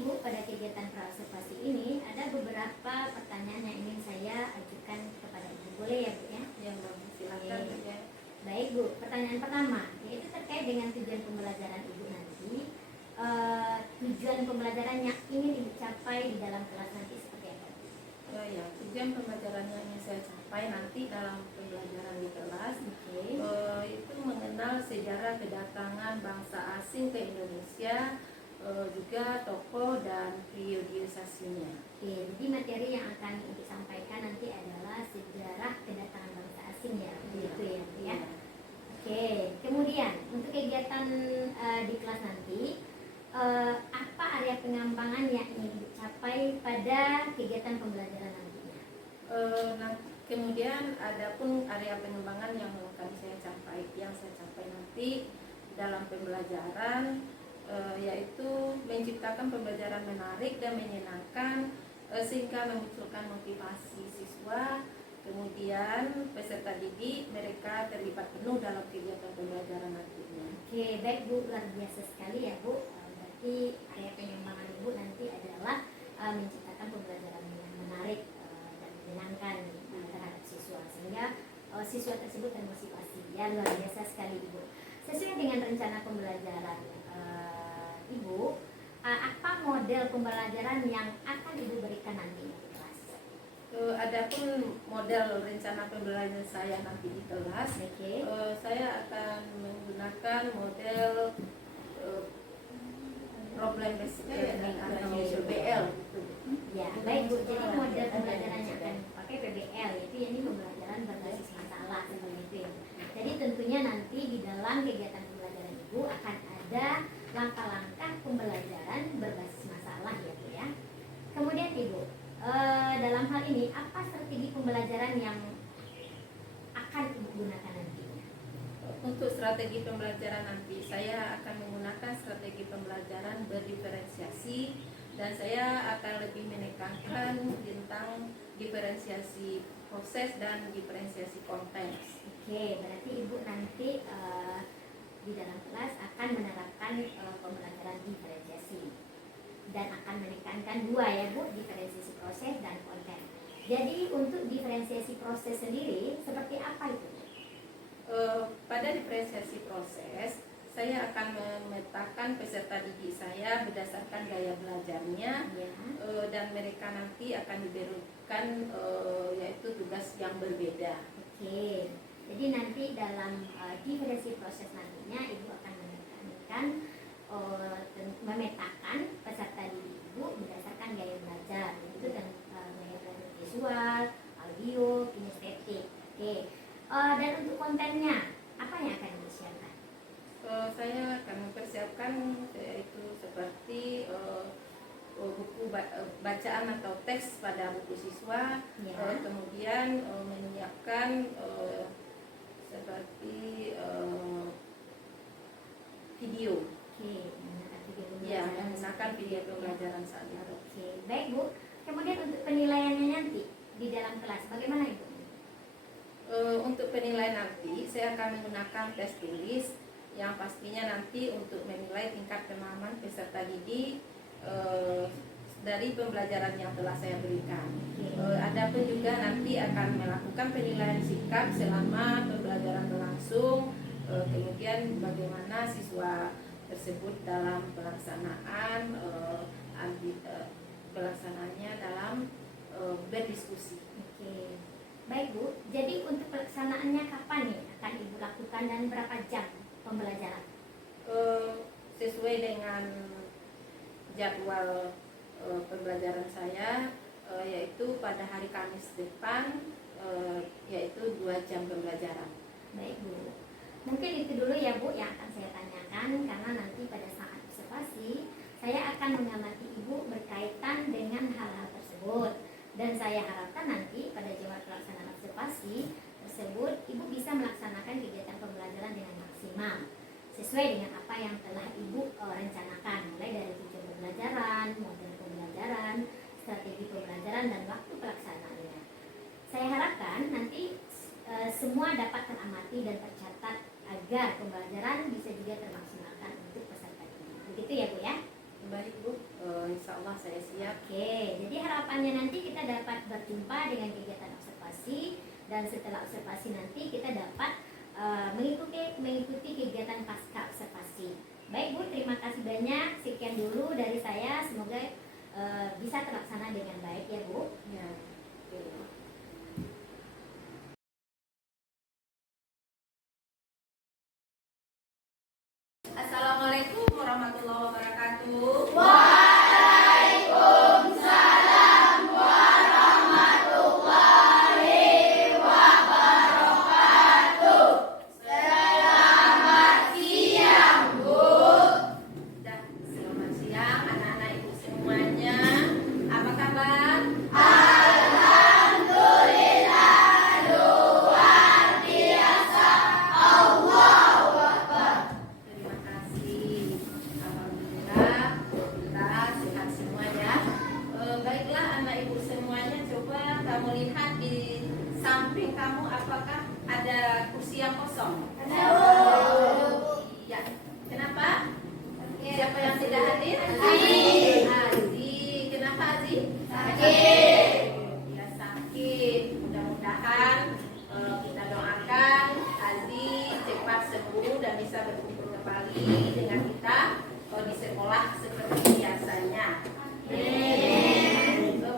Ibu, pada kegiatan praobservasi ini ada beberapa pertanyaan yang ingin saya ajukan kepada Ibu. Boleh ya Bu ya? Ya, silakan. Oke. Baik Bu, pertanyaan pertama yaitu terkait dengan tujuan pembelajaran Ibu nanti. Tujuan pembelajaran yang ingin Ibu capai di dalam kelas nanti seperti apa? Ya, tujuan pembelajaran yang ingin saya capai nanti dalam pembelajaran di kelas itu mengenal sejarah kedatangan bangsa asing ke Indonesia, juga tokoh dan periodisasinya. Oke, jadi materi yang akan Ibu sampaikan nanti adalah sejarah kedatangan bangsa asing ya, begitu ya Bu ya? Oke, kemudian untuk kegiatan di kelas nanti, apa area pengembangan yang ingin dicapai pada kegiatan pembelajaran nantinya? Kemudian ada pun area pengembangan yang akan saya capai nanti dalam pembelajaran, yaitu menciptakan pembelajaran menarik dan menyenangkan, sehingga memunculkan motivasi siswa. Kemudian peserta didik mereka terlibat penuh dalam kegiatan pembelajaran nantinya. Oke, baik Bu, luar biasa sekali ya Bu. Berarti area pengembangan Ibu nanti adalah menciptakan pembelajaran yang menarik dan menyenangkan terhadap siswa, sehingga siswa tersebut termotivasi. Ya, luar biasa sekali Ibu. Sesuai dengan rencana pembelajaran Ibu, apa model pembelajaran yang akan Ibu berikan nanti di kelas? Adapun model rencana pembelajaran saya nanti di kelas, saya akan menggunakan model problem based atau PBL. Ya, baik Bu. Jadi model pembelajaran yang akan dipakai PBL, yaitu ini pembelajaran berbasis masalah seperti itu ya. Jadi tentunya nanti di dalam kegiatan pembelajaran Ibu akan ada langkah-langkah pembelajaran berbasis masalah ya Bu ya. Kemudian Ibu, dalam hal ini apa strategi pembelajaran yang akan Ibu gunakan nantinya? Untuk strategi pembelajaran nanti saya akan menggunakan strategi pembelajaran berdiferensiasi, dan saya akan lebih menekankan tentang diferensiasi proses dan diferensiasi konten. Oke, berarti Ibu nanti di dalam kelas akan menerapkan pembelajaran diferensiasi dan akan menekankan dua ya Bu, diferensiasi proses dan konten. Jadi untuk diferensiasi proses sendiri seperti apa itu? Pada diferensiasi proses saya akan memetakan peserta didik saya berdasarkan gaya belajarnya, dan mereka nanti akan diberikan yaitu tugas yang berbeda. Oke, jadi nanti dalam diferensiasi proses nantinya Ibu akan menekankan memetakan peserta didik Ibu berdasarkan gaya belajar, yaitu dan gaya belajar visual, audio, kinestetik. Oke, dan untuk kontennya apa yang akan disiapkan? Saya akan mempersiapkan yaitu seperti buku bacaan atau teks pada buku siswa, kemudian menyiapkan seperti video. Menggunakan video pembelajaran saat itu. Oke, baik Bu. Kemudian untuk penilaiannya nanti di dalam kelas bagaimana Ibu? Untuk penilaian nanti saya akan menggunakan tes tulis yang pastinya nanti untuk menilai tingkat pemahaman peserta didik dari pembelajaran yang telah saya berikan. Adapun juga nanti akan melakukan penilaian sikap selama pembelajaran berlangsung, kemudian bagaimana siswa tersebut dalam pelaksanaannya dalam berdiskusi. Oke. Baik Bu, jadi untuk pelaksanaannya kapan nih akan Ibu lakukan dan berapa jam pembelajaran? Sesuai dengan jadwal pembelajaran saya, yaitu pada hari Kamis depan, yaitu 2 jam pembelajaran. Baik Bu, mungkin itu dulu ya Bu yang akan saya tanyakan, karena nanti pada saat observasi saya akan mengamati Ibu berkaitan dengan hal-hal tersebut, dan saya harapkan nanti pada jadwal pelaksanaan observasi tersebut Ibu bisa melaksanakan kegiatan pembelajaran dengan maksimal sesuai dengan apa yang telah Ibu rencanakan, mulai dari tujuan pembelajaran, model pembelajaran, strategi pembelajaran, dan waktu pelaksanaannya. Saya harapkan nanti semua dapat teramati dan tercatat agar pembelajaran bisa juga termaksimalkan untuk peserta didik. Begitu ya Bu ya? Baik Bu, insya Allah saya siap. Oke, jadi harapannya nanti kita dapat berjumpa dengan kegiatan observasi, dan setelah observasi nanti kita dapat mengikuti kegiatan pasca observasi. Baik Bu, terima kasih banyak. Sekian dulu dari saya. Semoga bisa terlaksana dengan baik ya Bu. Ya. Assalamualaikum warahmatullahi wabarakatuh. Dan selamat siang anak-anak ibu semuanya. Apa kabar? Terima kasih. Alhamdulillah kita sehat semuanya. Baiklah anak ibu semuanya, coba kamu lihat di samping kamu apakah ada kursi yang kosong? Iya. Kenapa? Siapa yang tidak hadir? Azi. Kenapa Azi? Ya sakit. Mudah-mudahan kita doakan Azi cepat sembuh dan bisa berkumpul kembali dengan kita di sekolah seperti biasanya.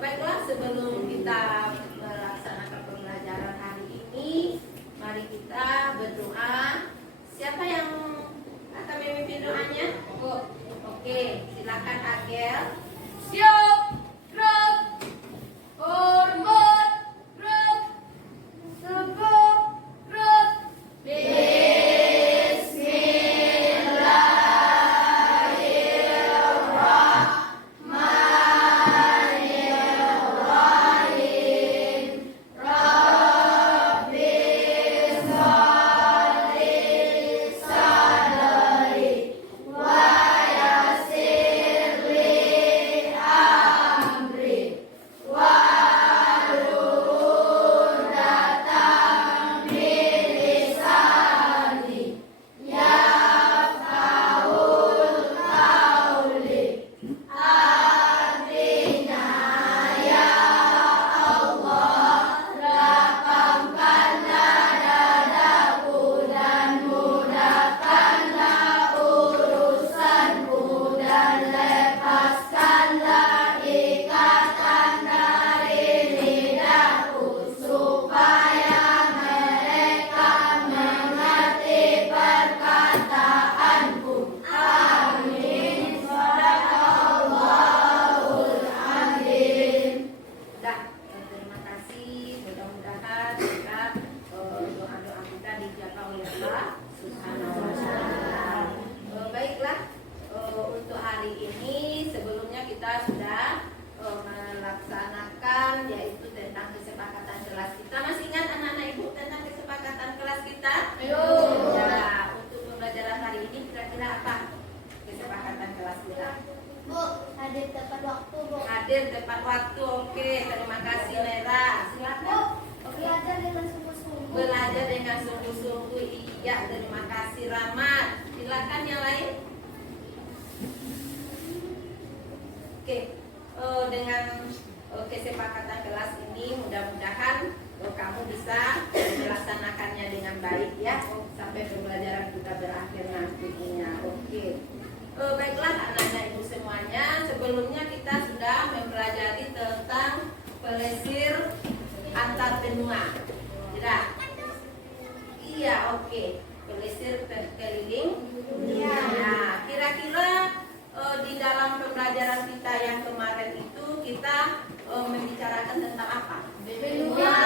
Baiklah, sebelum kita melaksanakan pembelajaran hari ini, mari kita berdoa. Siapa yang akan memimpin doanya? Oke, silakan Agel. Siap, gerak, hormat, gerak, tegak, gerak. Dah, terima kasih. Mudah-mudahan kita doa-doa kita dijabah oleh Allah Subhanahu wa Ta'ala. Baiklah, untuk hari ini sebelumnya kita sudah melaksanakan yaitu tentang kesepakatan kelas kita. Masih ingat anak-anak ibu tentang kesepakatan kelas kita? Ayo. Ya, untuk pembelajaran hari ini kira-kira apa kesepakatan kelas kita? Bu, hadir tepat waktu, Bu. Hadir tepat waktu. Oke, terima kasih Nera. Silakan. Belajar dengan sungguh-sungguh. Belajar dengan sungguh-sungguh. Iya, terima kasih Rahmat. Silakan yang lain. Oke, dengan kesepakatan kelas ini mudah-mudahan kamu bisa melaksanakannya dengan baik ya sampai pembelajaran kita berakhir nantinya. Oke. Baiklah anak-anak ibu semuanya, sebelumnya kita sudah mempelajari tentang pelesir antar benua. Tidak? Iya, oke. Pelesir keliling dunia. Nah, kira-kira di dalam pembelajaran kita yang kemarin itu kita membicarakan tentang apa? Benua.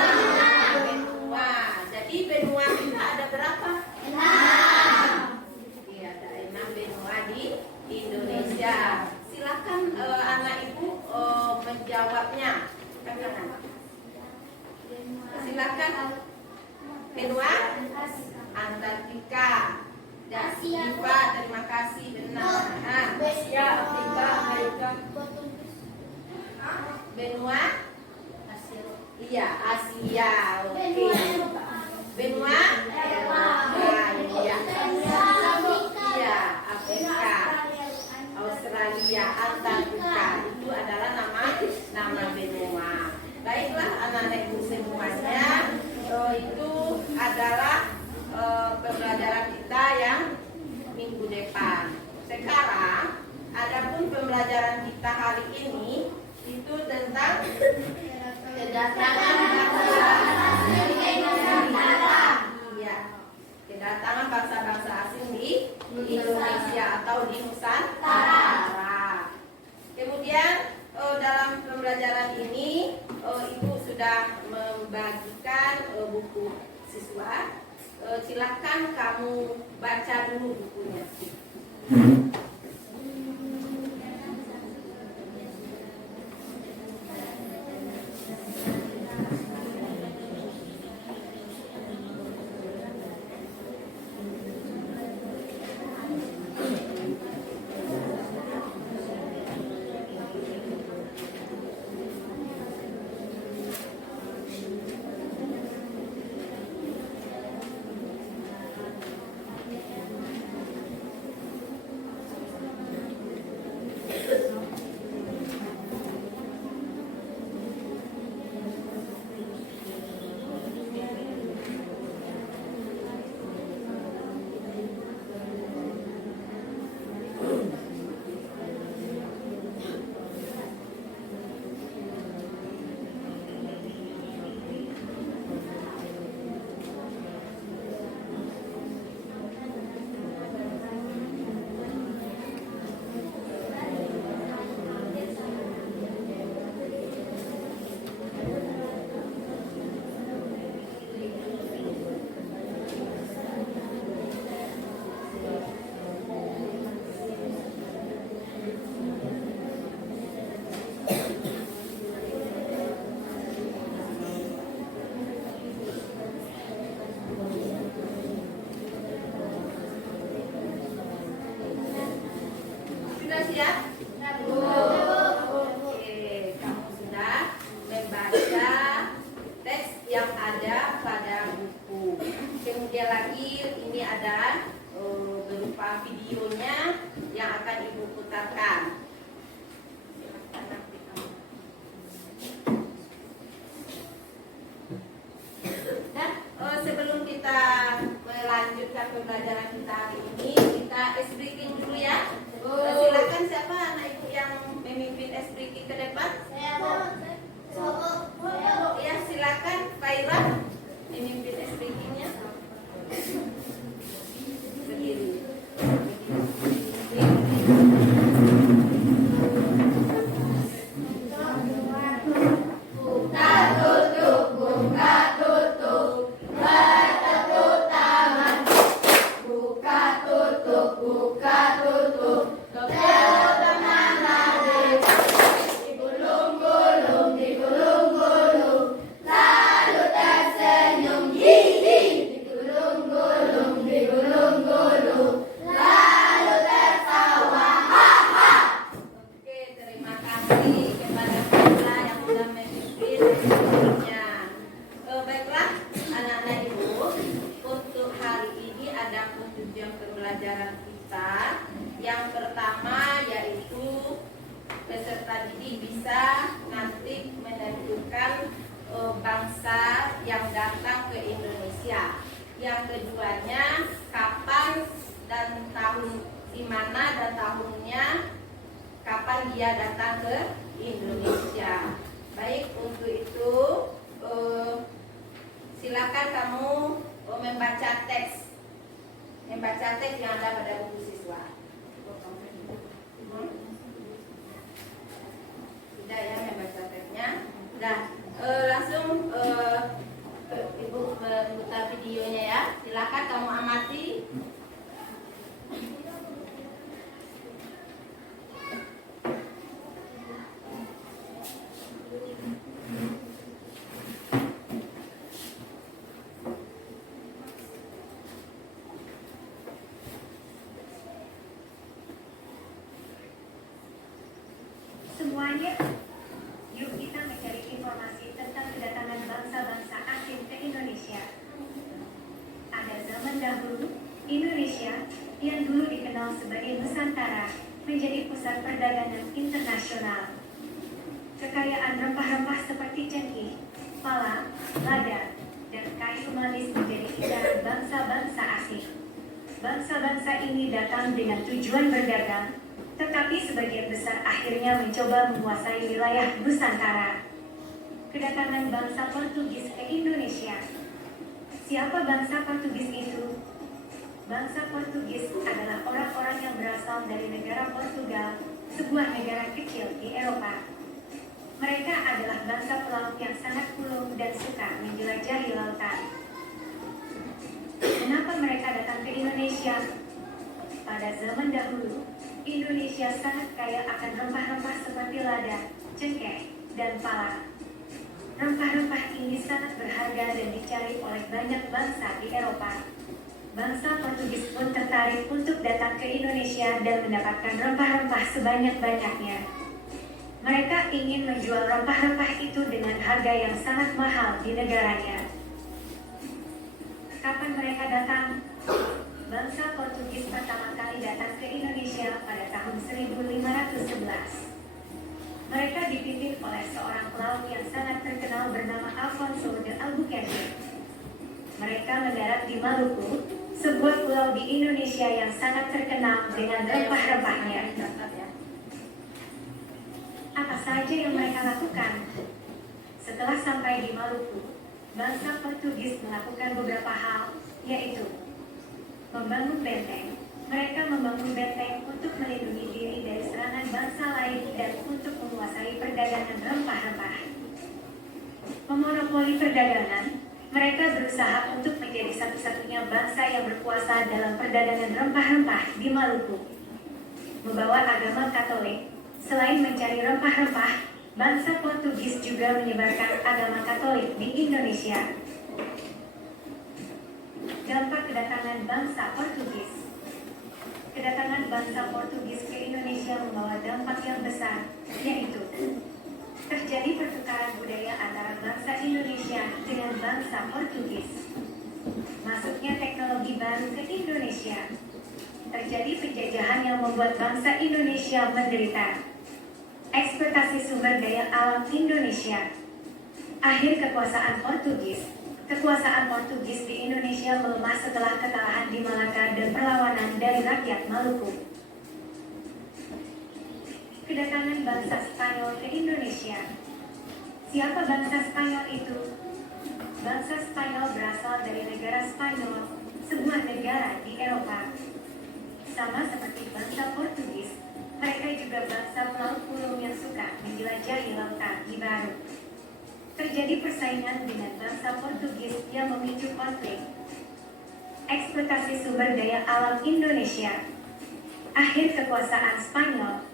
Benua. Jadi benua kita ada berapa? 6. Iya, ada 6 benua di Indonesia. Silakan anak ibu menjawabnya. Silakan. Benua Antartika. Dan Siva, terima kasih benar. Asia, Afrika, Amerika. Benua Asia. Iya, Asia. Oke. Benua Iya. Iya, Afrika. Australia, Antartika. pembelajaran kita yang minggu depan. Sekarang, adapun pembelajaran kita hari ini itu tentang kedatangan bangsa-bangsa asing di Indonesia atau di Nusantara. Kemudian dalam pembelajaran ini Ibu sudah membagikan buku siswa. Silakan kamu baca dulu bukunya. Sudah siap? Oke, kamu sudah membaca teks yang ada pada buku. Kemudian lagi ini ada berupa videonya yang akan Ibu putarkan. Dan sebelum kita melanjutkan pembelajaran kita hari ini, kita ice breaking dulu ya. Silakan siapa anak Ibu yang memimpin ice breaking ke depan? Ya, silakan Faira memimpin ice breakingnya. Berdiri. Oke, terima kasih kepada Faira yang sudah memimpin ice-breakingnya. Baiklah, anak-anak Ibu, untuk hari ini ada tujuan pembelajaran kita. Yang pertama yaitu peserta didik bisa nanti menentukan bangsa yang datang ke Indonesia. Yang keduanya, kapan dan tahun di mana dan tahunnya, kapan dia datang ke Indonesia. Baik, untuk itu silakan kamu membaca teks yang ada pada buku siswa. Tidak ya membaca teksnya. Nah, langsung Ibu memutar videonya ya. Silakan kamu amati. Semuanya, yuk kita mencari informasi tentang kedatangan bangsa-bangsa asing ke Indonesia. Pada zaman dahulu, Indonesia yang dulu dikenal sebagai Nusantara menjadi pusat perdagangan internasional. Kekayaan rempah-rempah seperti cengkih, pala, lada, dan kayu manis menjadi incaran bangsa-bangsa asing. Bangsa-bangsa ini datang dengan tujuan berdagang, tetapi sebagian besar akhirnya mencoba menguasai wilayah Nusantara. Kedatangan bangsa Portugis ke Indonesia. Siapa bangsa Portugis itu? Bangsa Portugis adalah orang-orang yang berasal dari negara Portugal, sebuah negara kecil di Eropa. Mereka adalah bangsa pelaut yang sangat ulung dan suka menjelajahi lautan. Kenapa mereka datang ke Indonesia? Pada zaman dahulu, Indonesia sangat kaya akan rempah-rempah seperti lada, cengkeh, dan pala. Rempah-rempah ini sangat berharga dan dicari oleh banyak bangsa di Eropa. Bangsa Portugis pun tertarik untuk datang ke Indonesia dan mendapatkan rempah-rempah sebanyak-banyaknya. Mereka ingin menjual rempah-rempah itu dengan harga yang sangat mahal di negaranya. Kapan mereka datang? Bangsa Portugis pertama kali datang ke Indonesia pada tahun 1511. Mereka dipimpin oleh seorang pelaut yang sangat terkenal bernama Alfonso de Albuquerque. Mereka mendarat di Maluku, sebuah pulau di Indonesia yang sangat terkenal dengan rempah-rempahnya. Apa saja yang mereka lakukan? Setelah sampai di Maluku, bangsa Portugis melakukan beberapa hal, yaitu membangun benteng. Mereka membangun benteng untuk melindungi diri dari serangan bangsa lain dan untuk menguasai perdagangan rempah-rempah. Memonopoli perdagangan, mereka berusaha untuk menjadi satu-satunya bangsa yang berkuasa dalam perdagangan rempah-rempah di Maluku. Membawa agama Katolik, selain mencari rempah-rempah, bangsa Portugis juga menyebarkan agama Katolik di Indonesia. Dampak kedatangan bangsa Portugis. Kedatangan bangsa Portugis ke Indonesia membawa dampak yang besar, yaitu terjadi pertukaran budaya antara bangsa Indonesia dengan bangsa Portugis. Masuknya teknologi baru ke Indonesia. Terjadi penjajahan yang membuat bangsa Indonesia menderita. Eksploitasi sumber daya alam Indonesia. Akhir kekuasaan Portugis. Kekuasaan Portugis di Indonesia melemah setelah kekalahan di Malaka dan perlawanan dari rakyat Maluku. Kedatangan bangsa Spanyol ke Indonesia. Siapa bangsa Spanyol itu? Bangsa Spanyol berasal dari negara Spanyol, sebuah negara di Eropa. Sama seperti bangsa Portugis, mereka juga bangsa pelaut ulung yang suka menjelajahi lautan di baru. Terjadi persaingan dengan bangsa Portugis yang memicu konflik. Eksploitasi sumber daya alam Indonesia. Akhir kekuasaan Spanyol.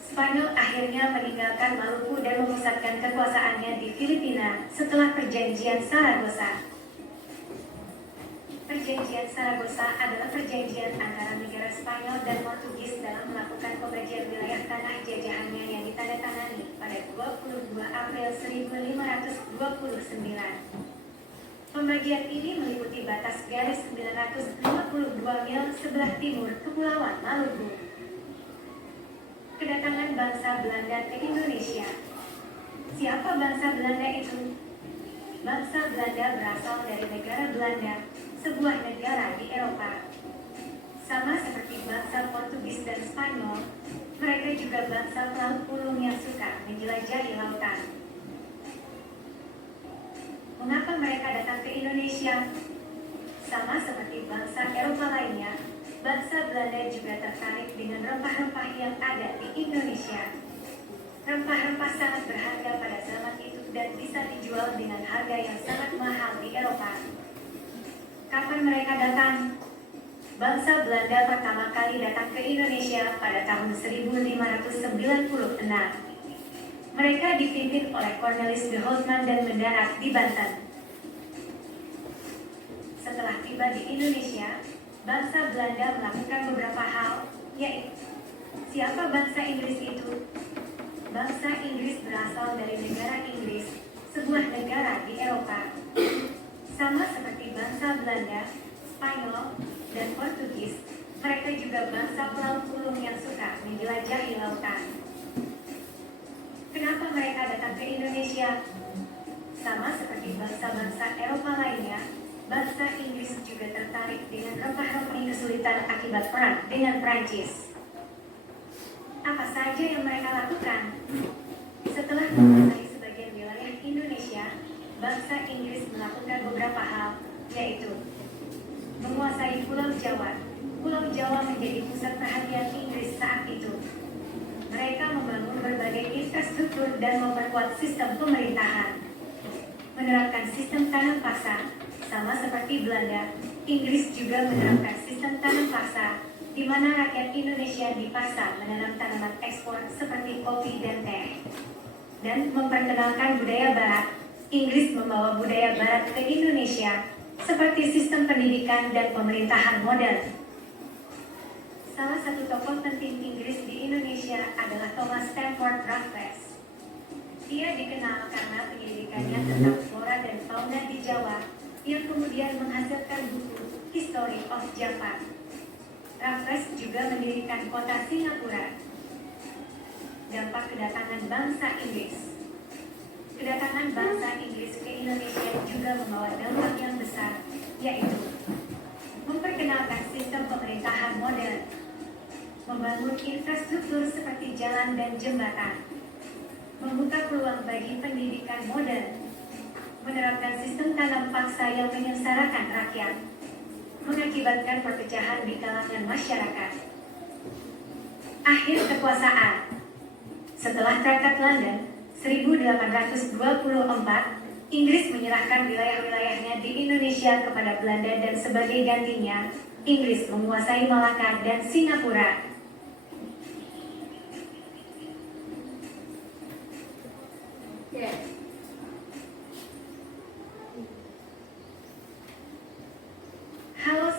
Spanyol akhirnya meninggalkan Maluku dan memusatkan kekuasaannya di Filipina setelah Perjanjian Saragossa. Perjanjian Saragossa adalah perjanjian antara negara Spanyol dan Portugis dalam melakukan pembagian wilayah tanah jajahannya yang ditandatangani pada 22 April 1529. Pembagian ini meliputi batas garis 952 mil sebelah timur Kepulauan Maluku. Kedatangan bangsa Belanda ke Indonesia. Siapa bangsa Belanda itu? Bangsa Belanda berasal dari negara Belanda, sebuah negara di Eropa. Sama seperti bangsa Portugis dan Spanyol, mereka juga bangsa pelaut ulung yang suka menjelajahi lautan. Mengapa mereka datang ke Indonesia? Sama seperti bangsa Eropa lainnya, bangsa Belanda juga tertarik dengan rempah-rempah yang ada di Indonesia. Rempah-rempah sangat berharga pada zaman itu dan bisa dijual dengan harga yang sangat mahal di Eropa. Kapan mereka datang? Bangsa Belanda pertama kali datang ke Indonesia pada tahun 1596. Mereka dipimpin oleh Cornelis de Houtman dan mendarat di Banten. Setelah tiba di Indonesia, bangsa Belanda melakukan beberapa hal, yaitu siapa bangsa Inggris itu? Bangsa Inggris berasal dari negara Inggris, sebuah negara di Eropa. Sama seperti bangsa Belanda, Spanyol, dan Portugis, mereka juga bangsa pelaut ulung yang suka menjelajahi lautan. Kenapa mereka datang ke Indonesia? Sama seperti bangsa-bangsa Eropa lainnya, bangsa Inggris juga tertarik dengan rempah-rempah kesulitan akibat perang dengan Prancis. Apa saja yang mereka lakukan? Setelah menguasai sebagian wilayah Indonesia, bangsa Inggris melakukan beberapa hal, yaitu menguasai Pulau Jawa. Pulau Jawa menjadi pusat perhatian Inggris saat itu. Mereka membangun berbagai infrastruktur dan memperkuat sistem pemerintahan. Menerapkan sistem tanam paksa, sama seperti Belanda, Inggris juga menerapkan sistem tanam paksa, di mana rakyat Indonesia dipaksa menanam tanaman ekspor seperti kopi dan teh. Dan memperkenalkan budaya Barat, Inggris membawa budaya Barat ke Indonesia, seperti sistem pendidikan dan pemerintahan modern. Salah satu tokoh penting Inggris di Indonesia adalah Thomas Stamford Raffles. Dia dikenal karena penyelidikannya tentang flora dan fauna di Jawa, yang kemudian menghasilkan buku History of Java. Raffles juga mendirikan kota Singapura. Dampak kedatangan bangsa Inggris. Kedatangan bangsa Inggris ke Indonesia juga membawa dampak yang besar, yaitu memperkenalkan sistem pemerintahan modern, membangun infrastruktur seperti jalan dan jembatan, membuka peluang bagi pendidikan modern, menerapkan sistem tanam paksa yang menyengsarakan rakyat, mengakibatkan perpecahan di kalangan masyarakat. Akhir kekuasaan. Setelah Traktat London 1824, Inggris menyerahkan wilayah-wilayahnya di Indonesia kepada Belanda dan sebagai gantinya, Inggris menguasai Malaka dan Singapura. Halo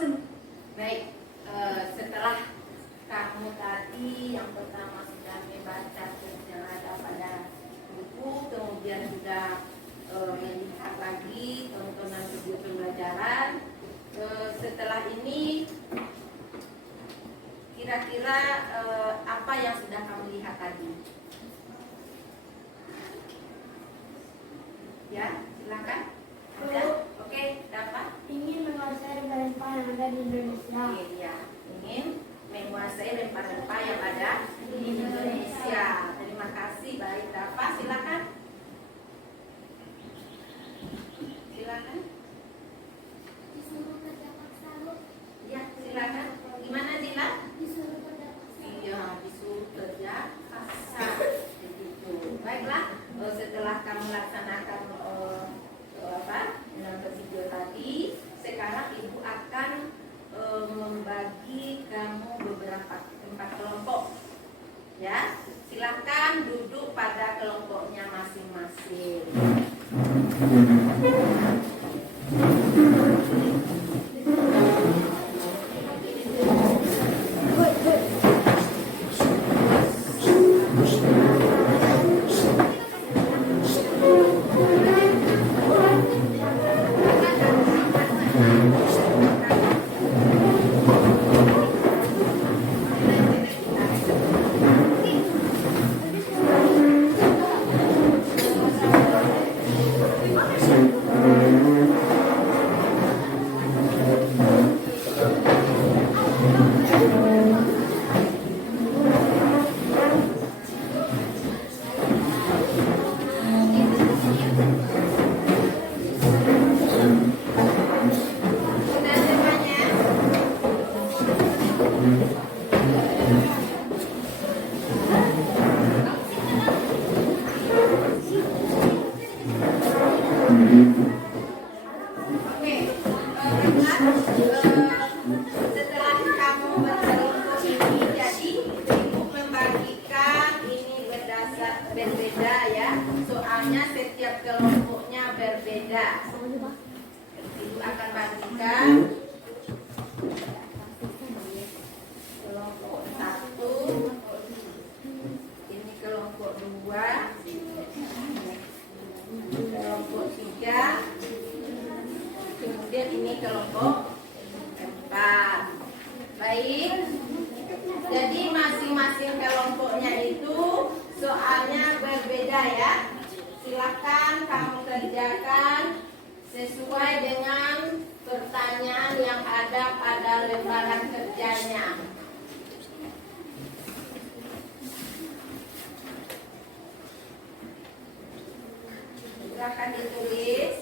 Baik, setelah kamu tadi yang pertama sudah membaca yang ada pada buku, kemudian sudah melihat lagi tontonan video pembelajaran. Setelah ini, kira-kira apa yang sudah kamu lihat tadi? Ya, silakan. Ada? Oke, dapat? Ingin menguasai rempah-rempah yang ada di Indonesia. Oke, ya. Ingin menguasai rempah-rempah yang ada di Indonesia. Terima kasih. Baik, dapat. Silakan. Silakan. Disuruh kerja paksa, Bu. Ya, silakan. Gimana, Dila? Disuruh kerja paksa. Iya, disuruh kerja paksa. Begitu. Baiklah. Setelah kamu laksanakan menonton video tadi, sekarang ibu akan membagi kamu beberapa tempat kelompok. Ya, silakan duduk pada kelompoknya masing-masing. Setelah kamu berkelompok ini, jadi ibu membagikan ini berbeda ya. Soalnya setiap kelompoknya berbeda. Ibu akan bagikan kelompok 1, ini kelompok 2, kelompok 3, kemudian ini kelompok 4. Baik, jadi masing-masing kelompoknya itu soalnya berbeda ya. Silakan kamu kerjakan lembaran kerjanya. Silakan ditulis.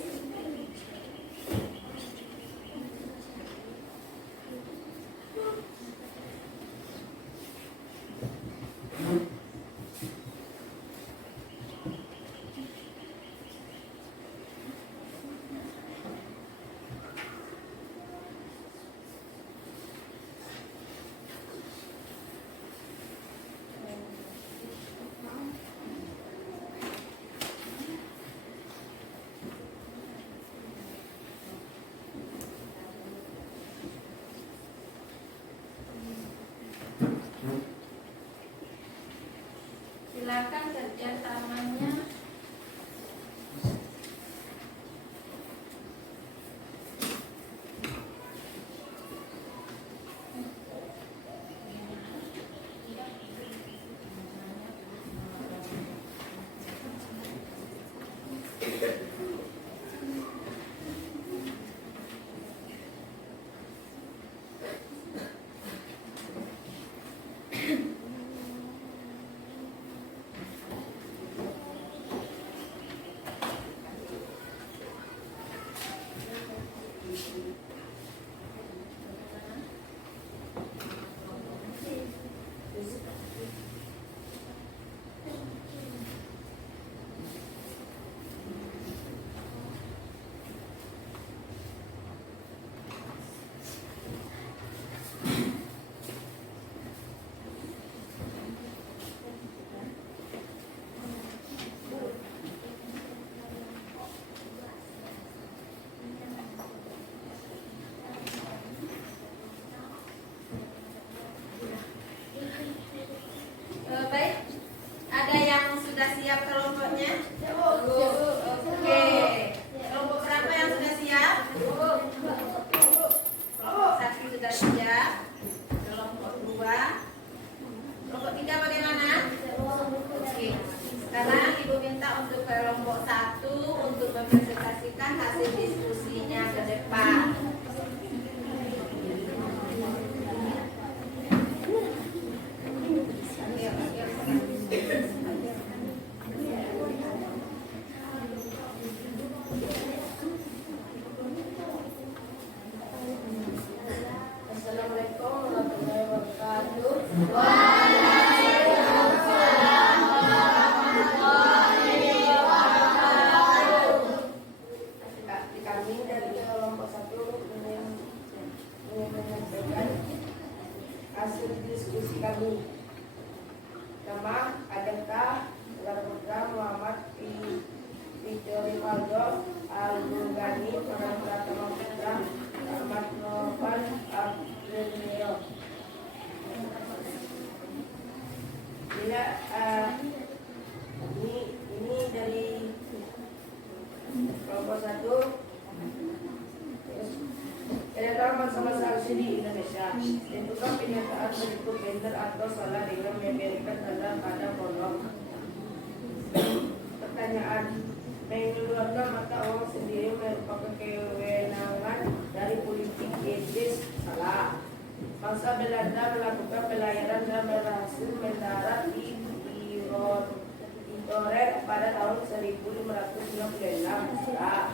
Silakan kerja samanya. Baik, ada yang sudah siap kelompoknya? Oke. Kelompok berapa yang sudah siap? Kelompok 1 sudah siap. Kelompok 2. Kelompok 3 bagaimana? Oke. Sekarang Ibu minta untuk kelompok 1 untuk mempresentasikan hasil diskusinya ke depan. Assalamualaikum warahmatullahi wabarakatuh. Kami dari kelompok 1 ingin menyampaikan hasil diskusi kami. Nama Adekah Putra Muhammad Victory Faldo Al-Bulgani Pratama Putra Ahmad Novan Abdulneo. Bila ini dari kelompok 1 dalam masa-masa asli di Indonesia tentukan pernyataan berikut benar atau salah dengan memberikan tanda pada kolom. Pertanyaan: mengeluarkan mata uang sendiri merupakan kewenangan dari politik Inggris? Salah. Bangsa Belanda melakukan pelayaran dan berhasil mendarat di Utrecht pada tahun 1596. Salah.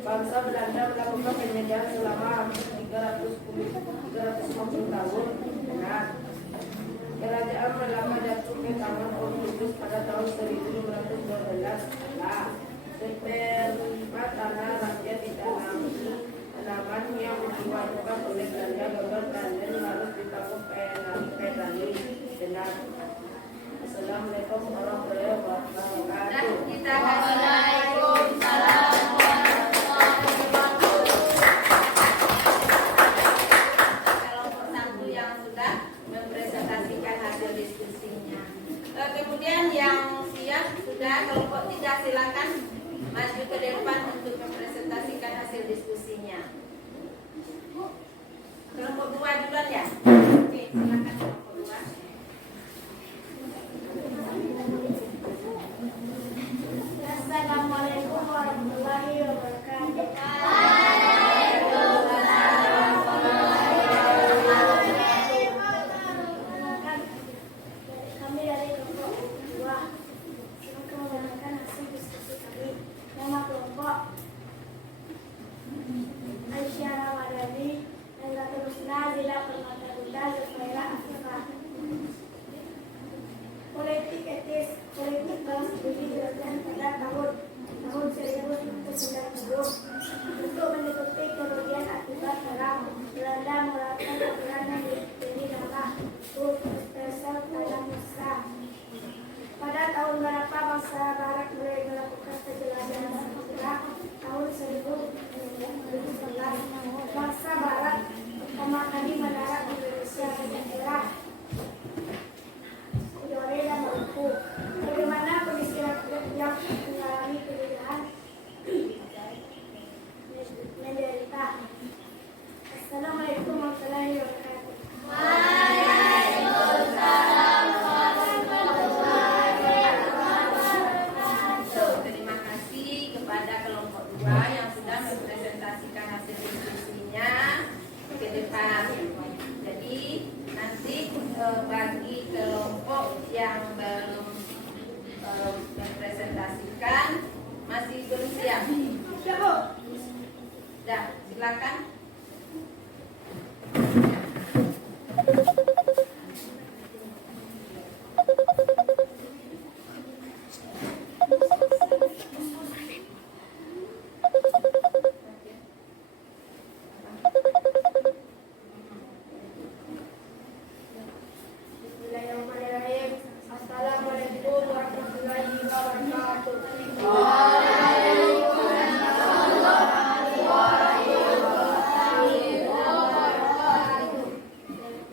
Bangsa Belanda melakukan penjajahan selama hampir 350 tahun. Benar. Kerajaan Melaka jatuh ke tangan Portugis pada tahun 1512. Salah. Seperlima tanah rakyat ditanami tanaman yang diwajibkan oleh Belanda gagal panen harus ditanggung petani. Benar. Assalamualaikum warahmatullahi wabarakatuh. Kita Waalaikumsalam. Kelompok 1 yang sudah mempresentasikan hasil diskusinya. Kemudian yang siap sudah kelompok 3 silakan maju ke depan untuk mempresentasikan hasil diskusinya. Kelompok 2 duluan ya. Oke, silakan kelompok 2. Assalamualaikum Nabi mendarat di Indonesia sejak era Yore dan Maluku. Bagaimana kondisi rakyat yang mengalami kesulitan menderita? Assalamualaikum warahmatullahi wabarakatuh. Terima kasih kepada kelompok 2 yang sudah mempresentasikan hasil diskusinya ke depan. Jadi nanti bagi kelompok yang belum mempresentasikan masih belum siap. Dah, silakan. Bismillahirrahmanirrahim. Assalamualaikum warahmatullahi wabarakatuh.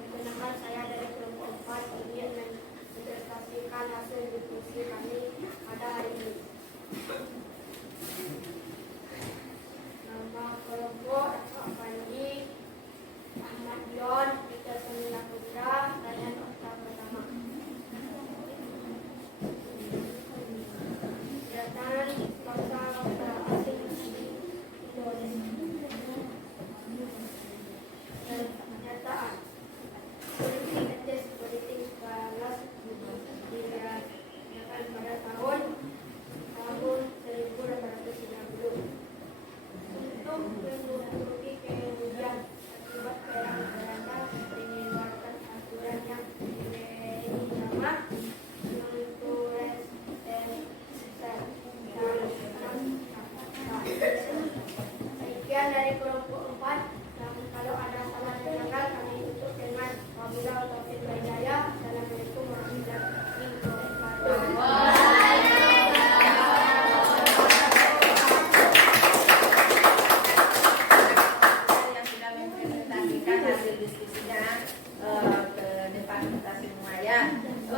Perkenalkan, saya dari kelompok 4 ingin mempresentasikan hasil diskusi kami pada hari ini. Nama kelompok Afandi, Ahmad Dion, Ika Semina Putra, dan Okta pertama. Kedatangan bangsa asing di Indonesia. Dan pernyataan politik etis politik balas diadakan pada tahun 1890 untuk menutupi kemudian akibat perang Belanda mengeluarkan aturan yang diberi nama Kulturen dan sekian dari kelompok 4. Dan kalau ada salah janggal kami tutup dengan wabillahi taufiq wal hidayah. Assalamualaikum warahmatullahi wabarakatuh. Yang sudah mempresentasikan hasil diskusinya ke depan kita semua ya.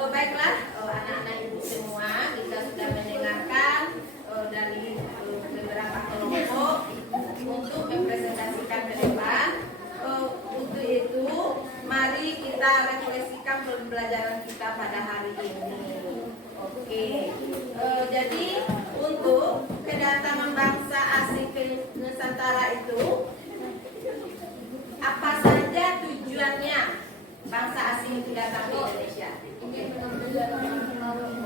Baiklah, anak-anak ibu semua, kita sudah mendengarkan dari beberapa kelompok untuk mempresentasikan ke depan. Untuk itu, mari kita refleksikan pembelajaran kita pada hari ini. Oke, jadi untuk kedatangan bangsa asing ke Nusantara itu, apa saja tujuannya bangsa asing itu datang ke Indonesia?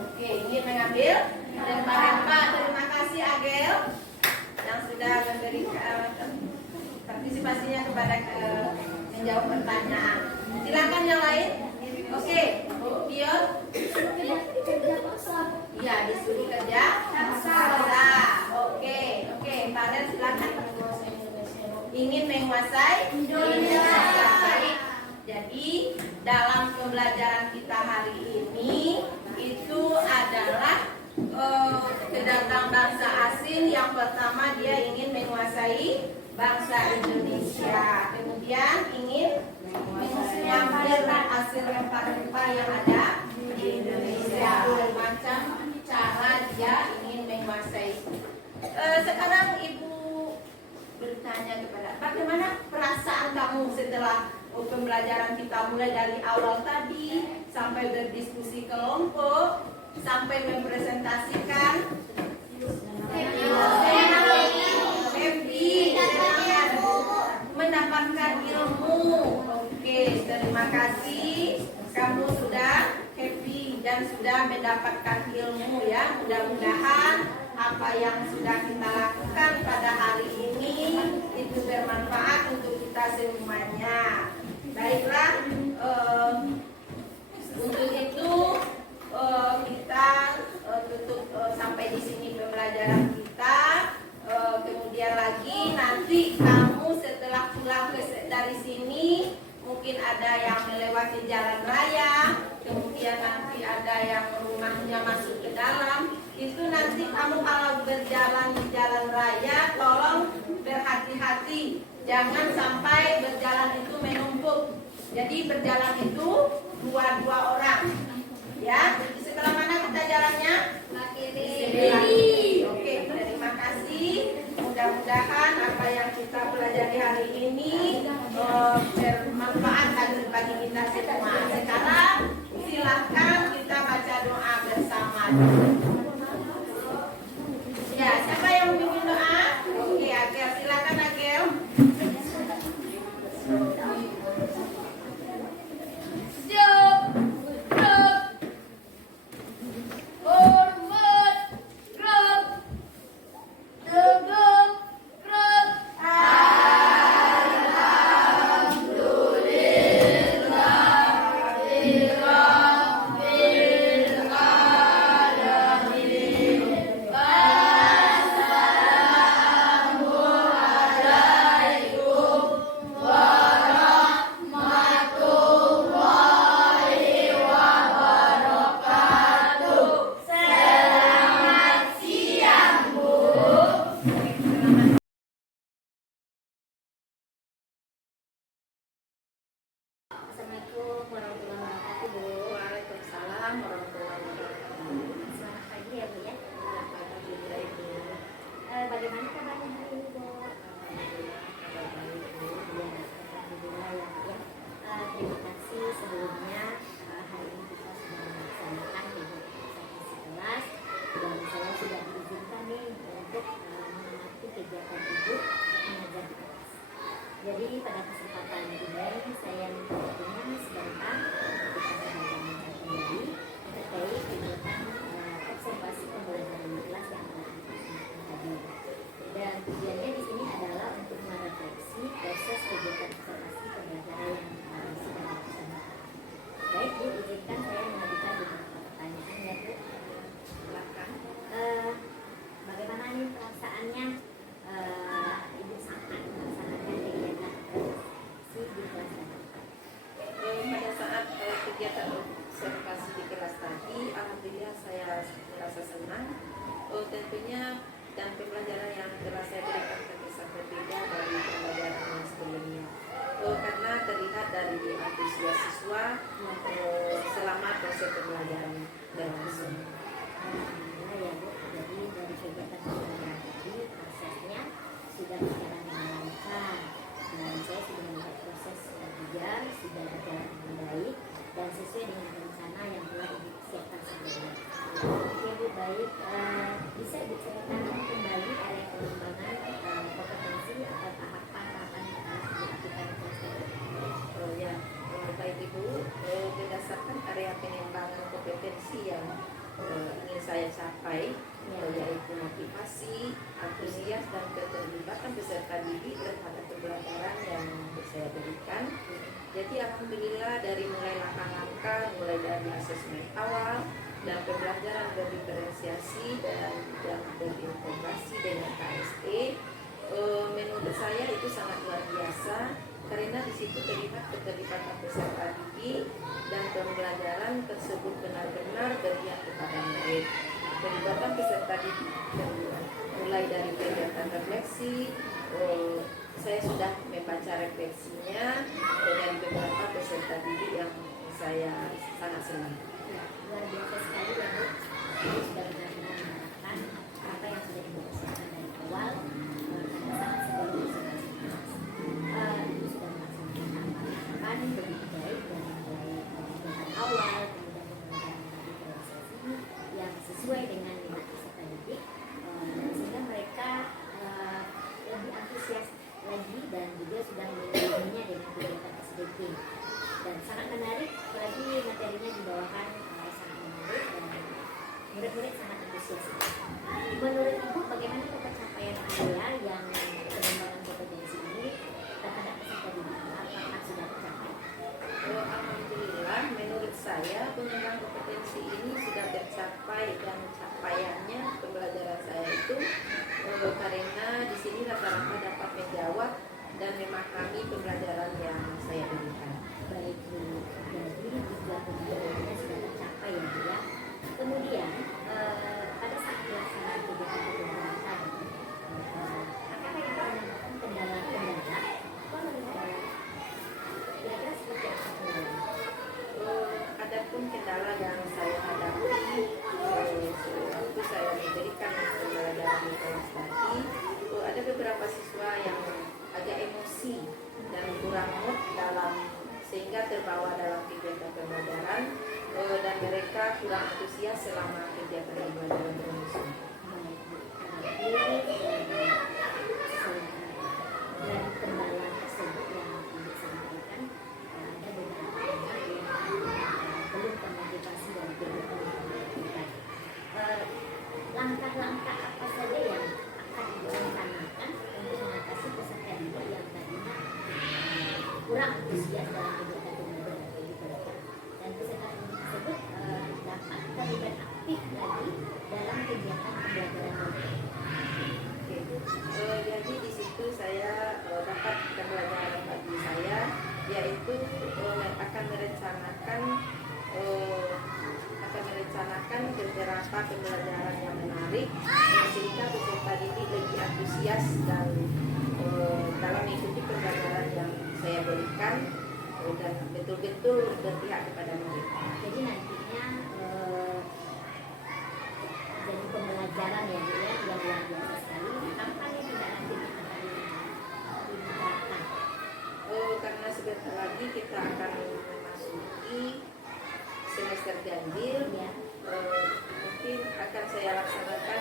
Oke, ingin mengambil rempah-rempah. Terima kasih Agel yang sudah memberikan partisipasinya kepada menjawab pertanyaan. Silakan yang lain. Oke, Pion. Iya, disuruh kerja paksa. Oke, Farel silakan. Ingin menguasai Indonesia. Baik. Jadi dalam pembelajaran kita hari ini itu adalah kedatangan bangsa asing. Yang pertama dia ingin menguasai bangsa Indonesia. Kemudian ingin mengambil hasil rempah-rempah yang ada di Indonesia. Macam cara dia ingin menguasai. Sekarang Ibu bertanya kepada bagaimana perasaan kamu setelah pembelajaran kita mulai dari awal tadi sampai berdiskusi kelompok sampai mempresentasikan. Happy, mendapatkan ilmu. Oke, terima kasih. Kamu sudah happy dan sudah mendapatkan ilmu ya. Mudah-mudahan apa yang sudah kita lakukan pada hari ini itu bermanfaat untuk kita semuanya. Baiklah, untuk itu kita tutup sampai di sini pembelajaran kita. Kemudian lagi nanti kamu setelah pulang dari sini mungkin ada yang melewati jalan raya, kemudian nanti ada yang rumahnya masuk ke dalam. Itu nanti kamu kalau berjalan di jalan raya tolong berhati-hati Jangan sampai berjalan itu menumpuk. Jadi berjalan itu dua orang. Ya, setelah mana kita jalannya? Kiri. Oke, terima kasih. Mudah-mudahan apa yang kita pelajari hari ini bermanfaat bagi kita semua. Sekarang silakan kita baca doa bersama. Ya, siapa yang memimpin doa? Oke, Agel, silakan Agel. Assalamualaikum warahmatullahi wabarakatuh, Bu. Waalaikumsalam warahmatullahi wabarakatuh. Selamat pagi ya, Bu ya. Bagaimana kabarnya hari ini, Bu? Alhamdulillah ya, Bu ya. Terima kasih sebelumnya. Hari ini kita sudah melaksanakan kegiatan kelas dan saya sudah diizinkan nih untuk mengamati kegiatan Ibu mengajar di kelas. Jadi pada kesempatan ini saya minta waktunya sebentar untuk kita berbincang kembali terkait kegiatan observasi pembelajaran di kelas yang telah dilaksanakan tadi. Dan tujuannya di sini adalah untuk merefleksi proses kegiatan observasi pembelajaran yang sudah dilaksanakan. Baik Bu, izinkan saya mengajukan beberapa pertanyaan ya Bu. Silakan. Bagaimana nih perasaannya Ibu saat melaksanakan kegiatan observasi di kelas tadi? Pada saat kegiatan observasi di kelas tadi, alhamdulillah saya merasa senang. Tentunya dan pembelajaran yang telah saya berikan tentu sangat berbeda dari pembelajaran yang sebelumnya. Karena terlihat dari antusias siswa selama proses pembelajaran berlangsung. Alhamdulillah ya Bu, jadi dari kegiatan pembelajaran tadi prosesnya sudah berjalan dengan lancar dan saya sudah melihat proses juga sudah berjalan dengan baik dan sesuai dengan rencana yang telah Ibu siapkan sebelumnya. Oke Bu, baik. Bisa Ibu ceritakan kembali area pengembangan kompetensi atau tahapan-tahapan yang telah dilakukan di kelas tadi? Ya, baik Ibu, berdasarkan area pengembangan kompetensi yang ingin saya capai, yaitu motivasi, antusias dan keterlibatan peserta didik terhadap pembelajaran yang saya berikan. Jadi alhamdulillah dari mulai langkah-langkah, mulai dari asesmen awal dan pembelajaran berdiferensiasi dan berintegrasi dengan KSE, menurut saya itu sangat luar biasa karena di situ terlihat keterlibatan peserta didik dan pembelajaran tersebut benar-benar berpihak kepada murid. Keterlibatan peserta didik mulai dari kegiatan refleksi, saya sudah membaca refleksinya dengan beberapa peserta didik yang saya sangat senang. Ya, luar biasa sekali ya Bu. Ibu sudah benar-benar menerapkan apa yang sudah Ibu usahakan dari awal pada saat sebelum observasi kelas. Ibu sudah melaksanakan tahapan begitu baik dari mulai kegiatan awal, kemudian pembelajaran diferensiasi yang sesuai dengan minat peserta didik, sehingga mereka lebih antusias lagi dan juga sudah menjalaninya dengan kegiatan SDG. Dan sangat menarik, lagi materinya dibawakan sangat menarik dan murid-murid sangat antusias. Menurut Ibu, bagaimana pencapaian Anda yang pengembangan kompetensi ini terhadap peserta didik? Apakah sudah tercapai? Alhamdulillah, menurut saya pengembangan kompetensi ini sudah tercapai dan capaiannya pembelajaran saya itu karena di sini rata-rata dapat menjawab dan memahami pembelajaran yang saya berikan. Baik Bu, jadi tujuan pembelajarannya sudah tercapai ya Bu ya. Kemudian pada saat pelaksanaan kegiatan pembelajaran tadi, apakah Ibu menemukan kendala-kendala sehingga terbawa dalam kegiatan pembelajaran dan mereka kurang antusias selama kegiatan pembelajaran berlangsung. Baik, Bu. Berarti dari kendala tersebut yang Ibu sampaikan, ada beberapa hal yang belum termotivasi dan tidak termotivasi. Langkah-langkah apa saja yang akan Ibu rencanakan untuk mengatasi peserta didik yang tadinya kurang antusias dalam kegiatan pembelajaran bagi mereka, dan peserta didik tersebut dapat terlibat aktif lagi dalam kegiatan pembelajaran mereka. Jadi di situ saya dapat pembelajaran bagi saya, yaitu akan merencanakan beberapa pembelajaran yang menarik sehingga peserta didik lebih antusias dan dalam mengikuti pembelajaran yang saya berikan dan betul-betul berpihak kepada mereka. Jadi nantinya jadi pembelajaran ya Bu ya, yang luar biasa sekali. Kapan ini tidak lanjut yang akan diterapkan? Karena sebentar lagi kita akan memasuki semester ganjil, Ya. mungkin akan saya laksanakan